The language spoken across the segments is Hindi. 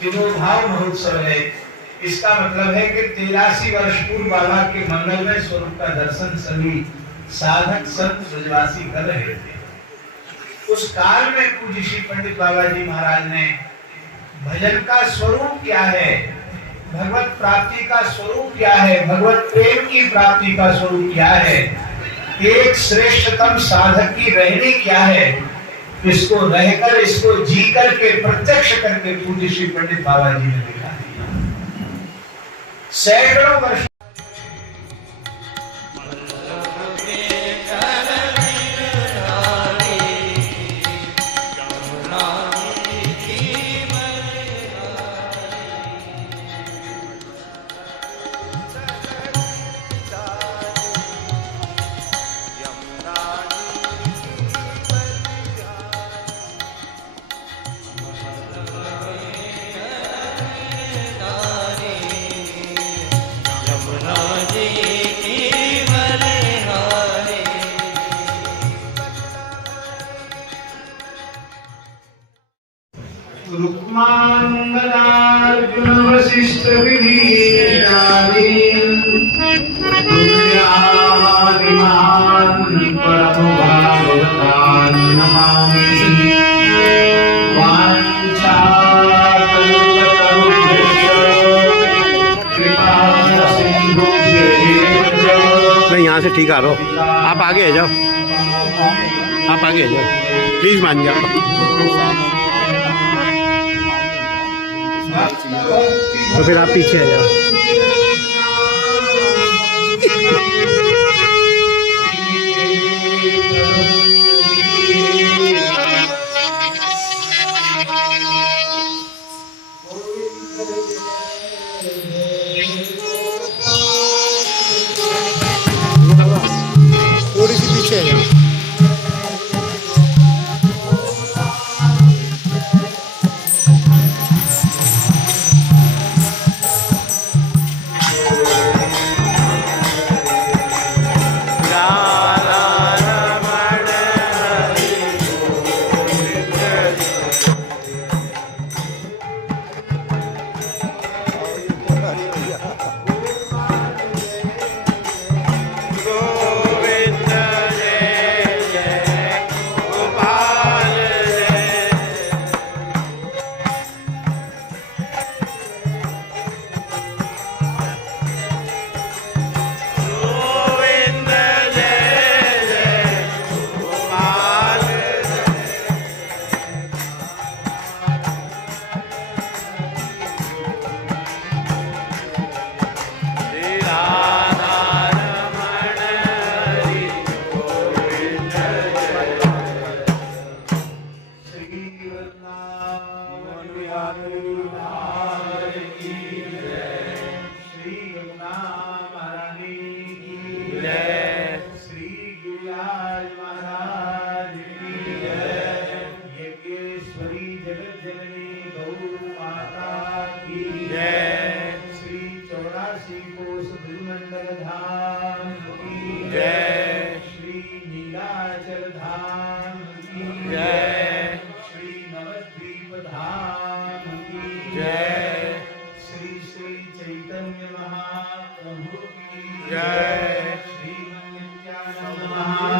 तिरोभाव महोत्सव है। इसका मतलब है कि 83 वर्ष पूर्व बाबा के मंगलमय स्वरूप का दर्शन सभी साधक संत ब्रजवासी कर रहे थे। उस काल में पूज्य श्री पंडित बाबा जी महाराज ने भजन का स्वरूप क्या है, भगवत प्राप्ति का स्वरूप क्या है, भगवत प्रेम की प्राप्ति का स्वरूप क्या है, एक श्रेष्ठतम साधक की रहनी क्या है, इसको रहकर इसको जी करके प्रत्यक्ष करके पूज्य श्री पंडित बाबा जी ने दिखा दिया। सैकड़ों वर्ष रुक्मांगदार्जुन वशिष्ठ विधीशाली दुर्यादिमान परम भागवतान नमामि। नहीं, यहाँ से ठीक आ रहा हो, आप आगे आ जाओ, आप आगे आ जाओ, प्लीज मान जाओ। तो फिर आप पीछे आ जाओ। थोड़ी सी पीछे आ जाओ।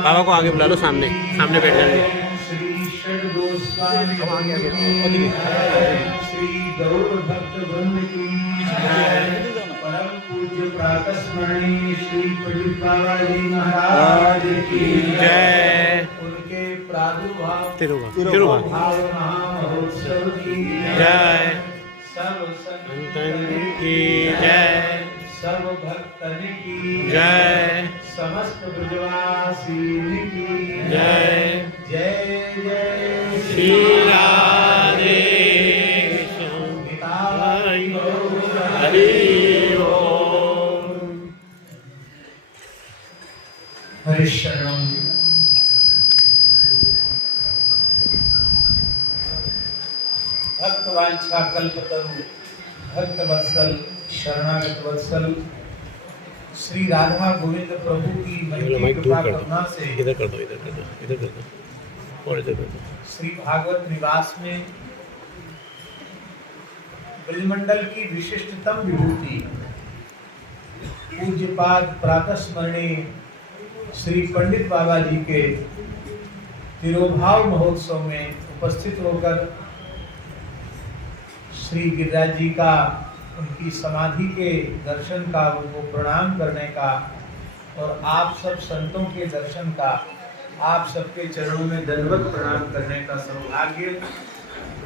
बाबा को आगे बुला लो, सामने सामने बैठ जाएंगे। परम पूज्य प्रातस्मरणीय श्री पंडित बाबा जी महाराज की जय। उनके प्रादुर्भाव महोत्सव की जय। सब संतन की जय, सब भक्तन की जय, समस्त ब्रजवासी की जय। जय जय श्री राधे हरि ओम। हरिशरणम। भक्तवांछा कल्पतरु भक्त वत्सल शरणागत वत्सल श्री राधा गोविंद प्रभु की महिमा कृपा करुणा से इधर कर दो, इधर कर दो, इधर कर दो और इधर कर दो। श्री भागवत निवास में ब्रजमंडल की विशिष्टतम विभूति पूज्यपाद प्रातः स्मरणीय श्री पंडित बाबा जी के तिरोभाव महोत्सव में उपस्थित होकर श्री गिरिराज जी का, उनकी समाधि के दर्शन का, उनको प्रणाम करने का और आप सब संतों के दर्शन का, आप सबके चरणों में दंडवत प्रणाम करने का सौभाग्य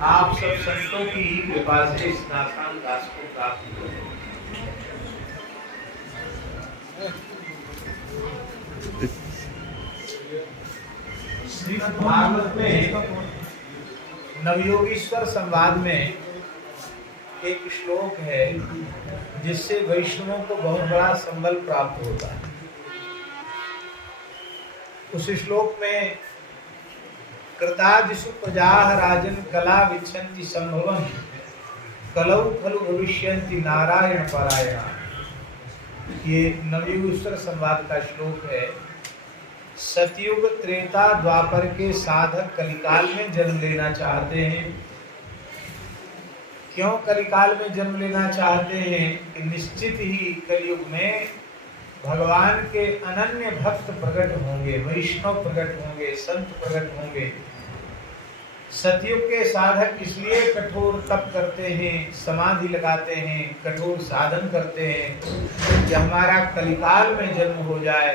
आप सब संतों की कृपा से इस नाथान दास को प्राप्त हो। श्रीमद् भागवत में नवयोगीश्वर संवाद में एक श्लोक है जिससे वैष्णवों को बहुत बड़ा संबल प्राप्त होता है। उस श्लोक में कृतादिषु प्रजाः राजन कला विच्छन्ति संभवं कलौ खलु भविष्यन्ति नारायण परायणा। ये नवयुगीश्वर संवाद का श्लोक है। सतयुग त्रेता द्वापर के साधक कलिकाल में जन्म लेना चाहते हैं। क्यों कलिकाल में जन्म लेना चाहते हैं? कि निश्चित ही कलयुग में भगवान के अनन्य भक्त प्रकट होंगे, वैष्णव प्रकट होंगे, संत प्रकट होंगे। सतयुग के साधक इसलिए कठोर तप करते हैं, समाधि लगाते हैं, कठोर साधन करते हैं कि हमारा कलिकाल में जन्म हो जाए।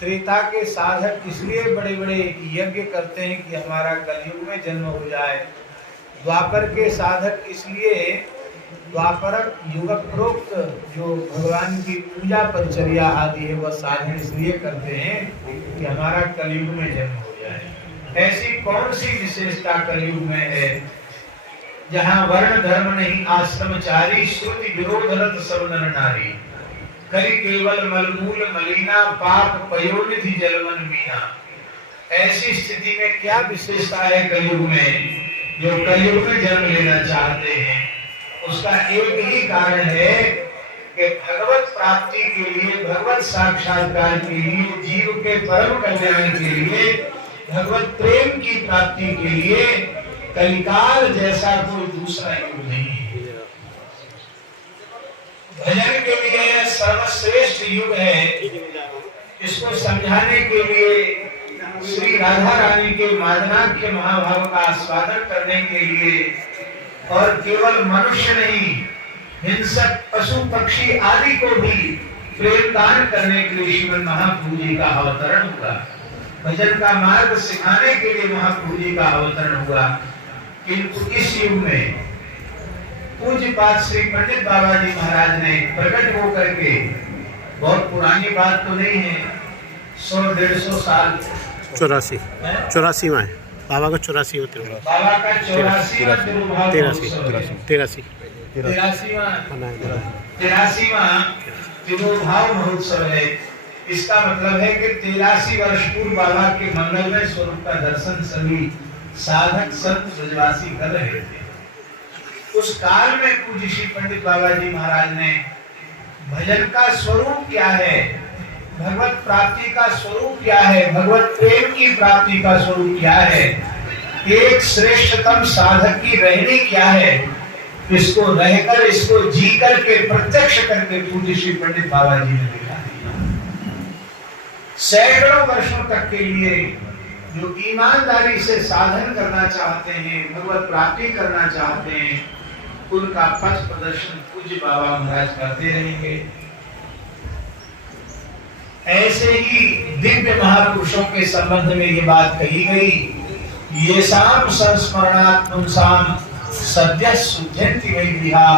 त्रेता के साधक इसलिए बड़े बड़े यज्ञ करते हैं कि हमारा कलयुग में जन्म हो जाए। द्वापर के साधक इसलिए द्वापर युग प्रोक्त जो भगवान की पूजा परिचर्या आदि है वह साधन इसलिए करते हैं कि हमारा कलयुग में जन्म हो जाए। ऐसी कौन सी विशेषता कलयुग में है जहाँ वर्ण धर्म नहीं, आश्रमचारी, श्रुति विरोधरत सब नर नारी, करी केवल मलमूल मलिना, पाप पयोनिधि जलमन मीना। ऐसी स्थिति में क्या विशेषता है कलयुग में जो कलयुग में जन्म लेना चाहते हैं? उसका एक ही कारण है कि भगवत प्राप्ति के लिए, भगवत साक्षात्कार के लिए, जीव के परम कल्याण के लिए, भगवत प्रेम की प्राप्ति के लिए कलिकाल जैसा कोई दूसरा युग नहीं है। भजन के लिए सर्वश्रेष्ठ युग है। इसको समझाने के लिए, श्री राधा रानी के मादनाख्य महाभाव का आस्वादन करने के लिए, और केवल मनुष्य नहीं, हिंसक पशु पक्षी आदि को भी प्रेम दान करने के लिए श्रीमद् महाप्रभु जी का अवतरण हुआ। भजन का मार्ग सिखाने के लिए महाप्रभु जी का अवतरण हुआ। किंतु इस युग में पूज्यपाद श्री पंडित बाबा जी महाराज ने प्रकट होकर के, बहुत पुरानी बात तो नहीं है, 100-150 साल, 84वां है बाबा का 84वां तिरुभाव, बाबा का 84वां तिरुभाव, 83वां तिरुभाव महोत्सव है। इसका मतलब है कि 83 वर्ष पूर्व बाबा के मंगलमय स्वरूप का दर्शन सभी साधक संत ब्रजवासी कर रहे थे। उस काल में पूज्य श्री पंडित बाबा जी महाराज ने भजन का स्वरूप क्या है, भगवत प्राप्ति का स्वरूप क्या है, भगवत प्रेम की प्राप्ति का स्वरूप क्या है, एक श्रेष्ठतम साधक की रहनी क्या है, इसको रहकर, इसको जी करके, प्रत्यक्ष करके पूज्य श्री पंडित बाबा जी ने दिखा दिया। सैकड़ों वर्षों तक के लिए जो ईमानदारी से साधन करना चाहते हैं, भगवत प्राप्ति करना चाहते हैं, उनका पथ प्रदर्शन पूज्य बाबा महाराज करते रहेंगे। ऐसे ही दिव्य महापुरुषों के संबंध में ये बात कही गई, ये शाम संस्मरणात् पुंसाम सद्य सुध्यन्ति वैदिहा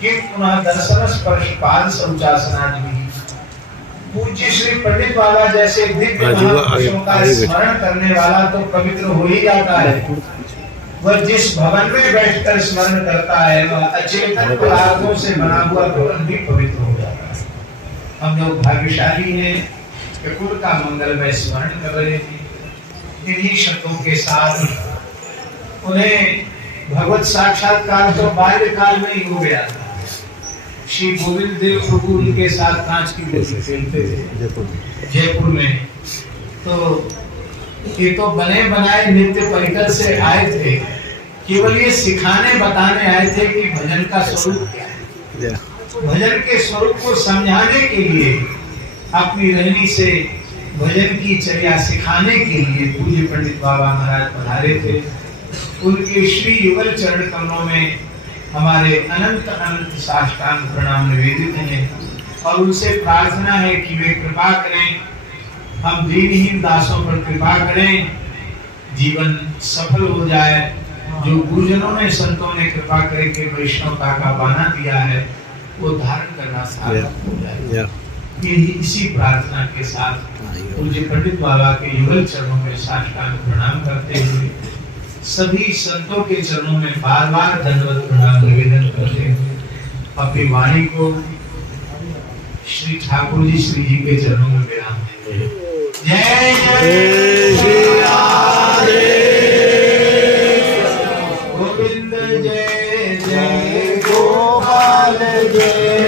किं पुनः दर्शन स्पर्श पाद शौचासनादि। पूज्य श्री पंडित बाबा जैसे दिव्य महापुरुषों का स्मरण करने वाला तो पवित्र हो ही जाता है। वह जिस भवन में बैठकर स्मरण करता है वह अचेतन पदार्थों से बना हुआ भवन भी पवित्र हो जाता है। हम लोग भाग्यशाली हैं कि कुल का मंगलमय स्मरण कर रहे थे। इन्हीं शब्दों के साथ उन्हें भगवत साक्षात्कार तो बाल्यकाल में ही हो गया था। श्री गोविंद देव प्रभु के साथ कांच की गोली खेलते थे जयपुर में। तो ये तो बने बनाए नित्य परिकर से आए थे, केवल ये सिखाने बताने आए थे कि भजन का स्वरूप क्या है। भजन के स्वरूप को समझाने के लिए, अपनी रहनी से भजन की चर्या सिखाने के लिए पूज्य पंडित बाबा महाराज पधारे थे। उनके श्री युगल चरण कमलों में हमारे अनंत अनंत साष्टांग प्रणाम निवेदित हैं और उनसे प्रार्थना है कि वे कृपा करें, हम दीनहीन दासों पर कृपा करें, जीवन सफल हो जाए। जो गुरुजनों ने, संतों ने कृपा करके वैष्णवता का बाना दिया है वो धारण करना सार्थक हो जाए। इसी प्रार्थना के साथ पूज्य पंडित बाबा के युगल चरणों में साष्टांग प्रणाम करते हुए सभी संतों के चरणों में बार बार दंडवत प्रणाम निवेदन करते हुए अपनी वाणी को श्री ठाकुर जी श्री जी के चरणों में विराम देते हैं। जय जय श्री राधे गोविंद, जय जय गोपाल, जय